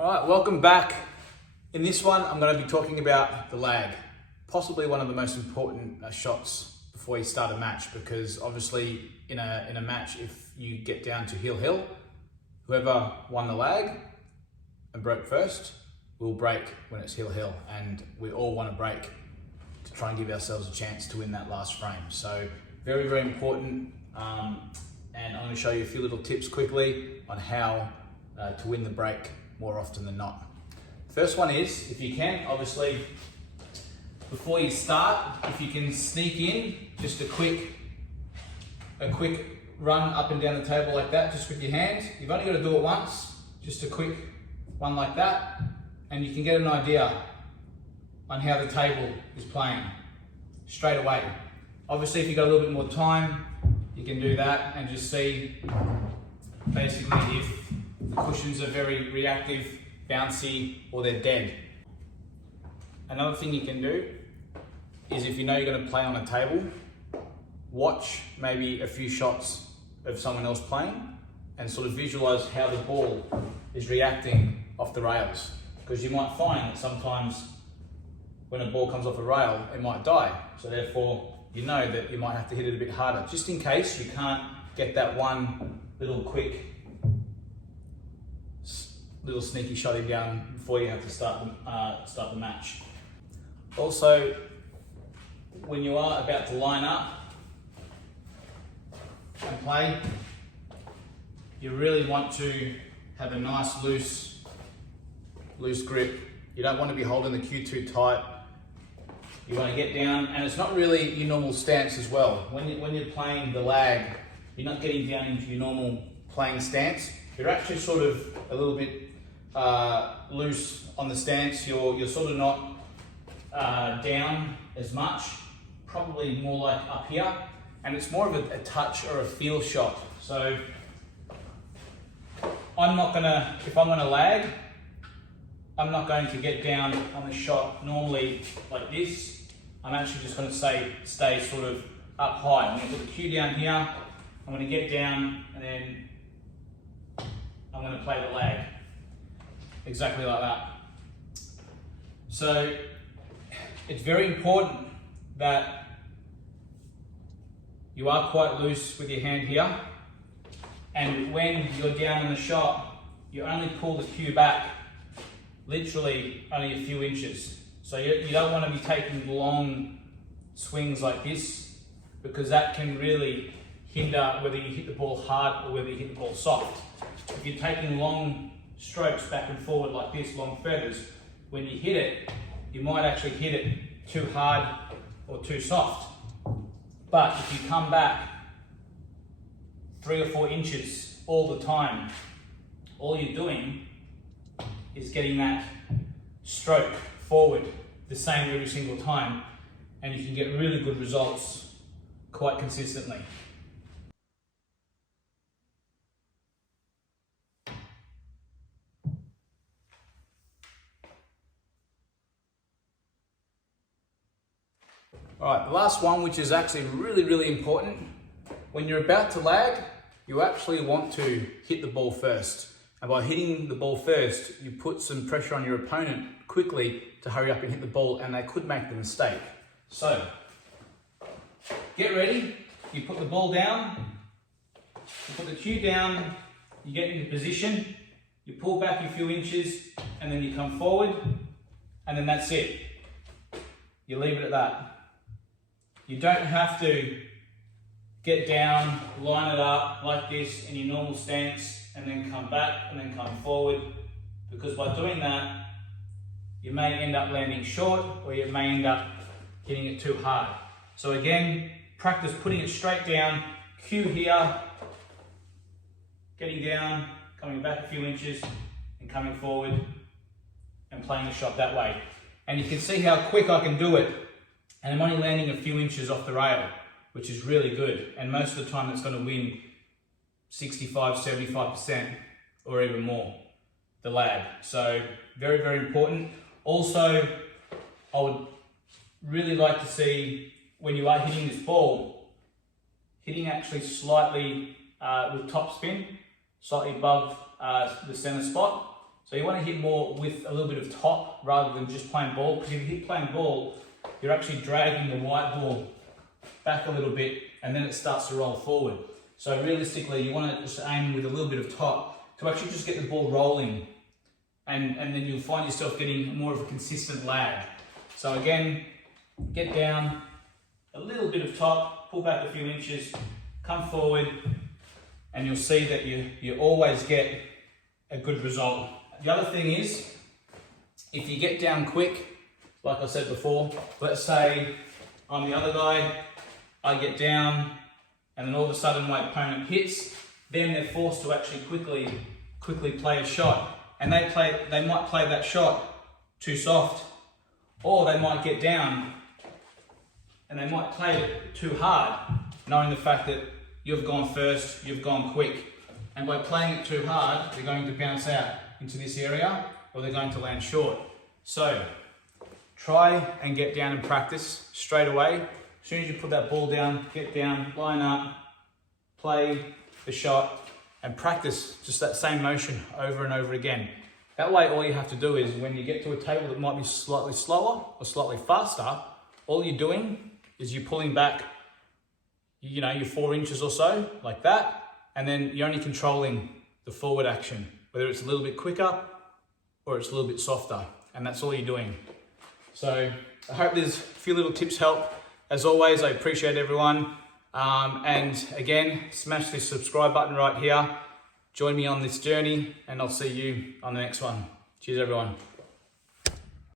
All right, welcome back. In this one, I'm going to be talking about the lag, possibly one of the most important shots before you start a match, because obviously in a match, if you get down to heel, whoever won the lag and broke first will break when it's heel, and we all want to break to try and give ourselves a chance to win that last frame. So very, very important. And I'm going to show you a few little tips quickly on how to win the break more often than not. First one is, if you can, obviously, before you start, if you can sneak in just a quick run up and down the table like that, just with your hands. You've only got to do it once, just a quick one like that, and you can get an idea on how the table is playing straight away. Obviously, if you've got a little bit more time, you can do that and just see basically if the cushions are very reactive, bouncy, or they're dead. Another thing you can do is, if you know you're going to play on a table, watch maybe a few shots of someone else playing and sort of visualize how the ball is reacting off the rails. Because you might find that sometimes when a ball comes off a rail, it might die. So therefore, you know that you might have to hit it a bit harder, just in case you can't get that one little quick, little sneaky shot in down before you have to start the match. Also, when you are about to line up and play, you really want to have a nice loose grip. You don't want to be holding the cue too tight. You want to get down, and it's not really your normal stance as well. When you're playing the lag, you're not getting down into your normal playing stance. You're actually sort of a little bit loose on the stance. You're sort of not down as much, probably more like up here, and it's more of a touch or a feel shot. So I'm not gonna, if I'm gonna lag, I'm not going to get down on the shot normally like this. I'm actually just going to stay sort of up high. I'm going to put the cue down here, I'm going to get down, and then I'm going to play the lag. Exactly like that. So it's very important that you are quite loose with your hand here, and when you're down on the shot, you only pull the cue back literally only a few inches. So you don't want to be taking long swings like this, because that can really hinder whether you hit the ball hard or whether you hit the ball soft. If you're taking long strokes back and forward like this, long feathers, when you hit it, you might actually hit it too hard or too soft. But if you come back 3 or 4 inches all the time, all you're doing is getting that stroke forward the same every single time, and you can get really good results quite consistently. All right, the last one, which is actually really, really important. When you're about to lag, you actually want to hit the ball first. And by hitting the ball first, you put some pressure on your opponent quickly to hurry up and hit the ball, and they could make the mistake. So, get ready, you put the ball down, you put the cue down, you get into position, you pull back a few inches, and then you come forward, and then that's it. You leave it at that. You don't have to get down, line it up like this in your normal stance, and then come back and then come forward, because by doing that, you may end up landing short, or you may end up hitting it too hard. So again, practice putting it straight down, cue here, getting down, coming back a few inches, and coming forward, and playing the shot that way. And you can see how quick I can do it, and I'm only landing a few inches off the rail, which is really good. And most of the time it's going to win 65, 75% or even more, the lag. So very, very important. Also, I would really like to see, when you are hitting this ball, hitting actually slightly with top spin, slightly above the center spot. So you want to hit more with a little bit of top rather than just plain ball, because if you hit plain ball, you're actually dragging the white ball back a little bit and then it starts to roll forward. So realistically, you want to just aim with a little bit of top to actually just get the ball rolling, and then you'll find yourself getting more of a consistent lag. So again, get down, a little bit of top, pull back a few inches, come forward, and you'll see that you always get a good result. The other thing is, if you get down quick, like I said before, let's say I'm the other guy, I get down, and then all of a sudden my opponent hits, then they're forced to actually quickly play a shot. And they might play that shot too soft, or they might get down and they might play it too hard, knowing the fact that you've gone first, you've gone quick. And by playing it too hard, they're going to bounce out into this area, or they're going to land short. So try and get down and practice straight away. As soon as you put that ball down, get down, line up, play the shot, and practice just that same motion over and over again. That way, all you have to do is, when you get to a table that might be slightly slower or slightly faster, all you're doing is you're pulling back, you know, your 4 inches or so, like that, and then you're only controlling the forward action, whether it's a little bit quicker or it's a little bit softer, and that's all you're doing. So I hope there's a few little tips help. As always, I appreciate everyone. And again, smash this subscribe button right here. Join me on this journey, and I'll see you on the next one. Cheers, everyone.